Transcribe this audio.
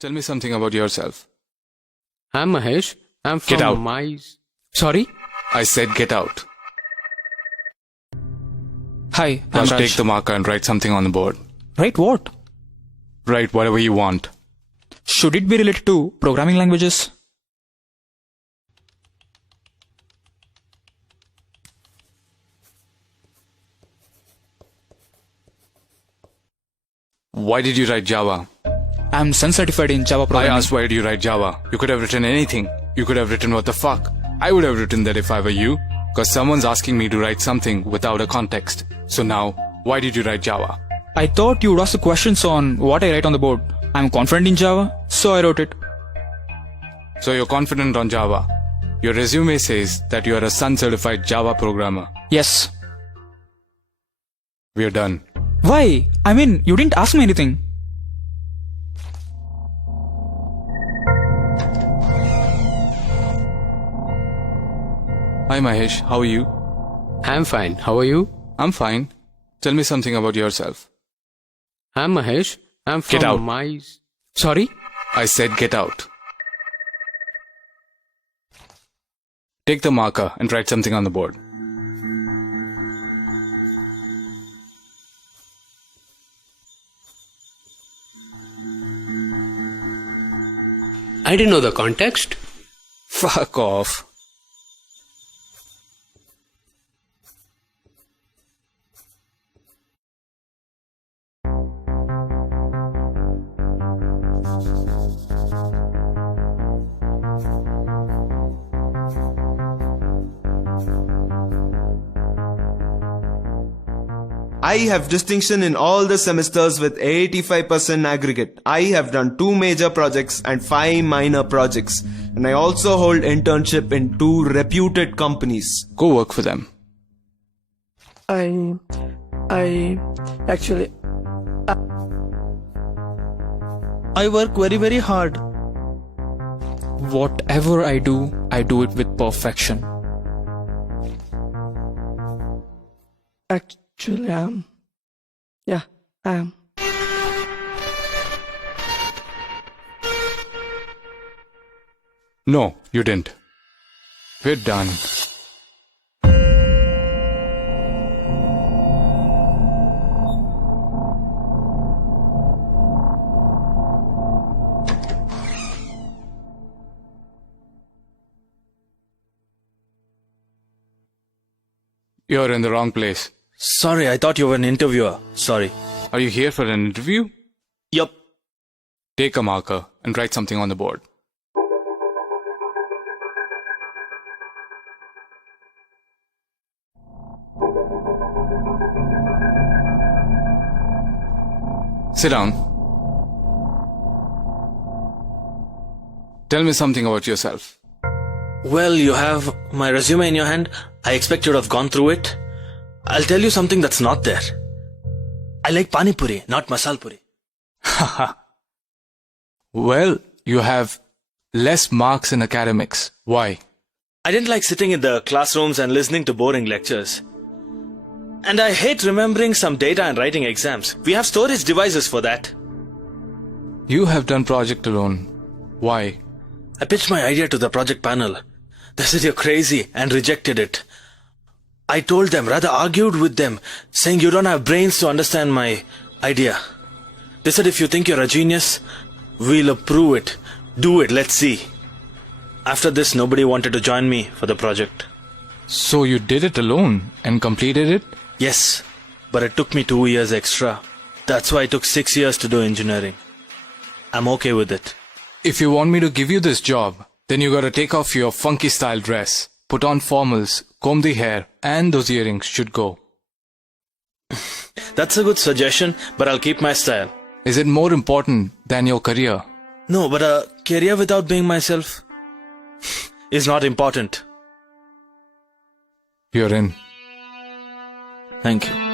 Tell me something about yourself. I'm Mahesh. I'm Get out. from Sorry? I said get out. Hi, I'm Raj, Raj. take the marker and write something on the board. Write what? Write whatever you want. Should it be related to programming languages? Why did you write Java? I'm Sun certified in Java I programming. asked why did you write Java? You could have written anything. You could have written what the fuck. I would have written that if I were you. Because someone's asking me to write something without a context. So now, why did you write Java? I thought you would ask the questions on what I write on the board. I'm confident in Java, so I wrote it. So you're confident on Java. Your resume says that you are a Sun certified Java programmer. Yes. We're done. Why? I mean, you didn't ask me anything. Hi Mahesh, how are you? I'm fine. How are you? I'm fine. Tell me something about yourself. I'm Mahesh. I'm from Get out. Sorry? I said get out. Take the marker and write something on the board. I didn't know the context. Fuck off. I have distinction in all the semesters with 85% aggregate. I have done 2 major projects and 5 minor projects. And I also hold internship in 2 reputed companies. Go work for them. I actually I work very hard. Whatever I do it with perfection. Actually, I am. No, you didn't. We're done. You're in the wrong place. Sorry, I thought you were an interviewer. Sorry. Are you here for an interview? Yup. Take a marker and write something on the board. Sit down. Tell me something about yourself. Well, you have my resume in your hand. I expect you would have gone through it. I'll tell you something that's not there. I like pani puri, not masal puri. Well, you have less marks in academics. Why? I didn't like sitting in the classrooms and listening to boring lectures. And I hate remembering some data and writing exams. We have storage devices for that. You have done project alone. Why? I pitched my idea to the project panel. They said you're crazy and rejected it. I told them, rather argued with them, saying you don't have brains to understand my idea. They said if you think you're a genius, we'll approve it. Do it, let's see. After this, nobody wanted to join me for the project. So you did it alone and completed it? Yes, but it took me 2 years extra. That's why it took 6 years to do engineering. I'm okay with it. If you want me to give you this job, then you gotta take off your funky style dress, put on formals, comb the hair, and those earrings should go. That's a good suggestion, but I'll keep my style. Is it more important than your career? No, but a career without being myself is not important. You're in. Thank you.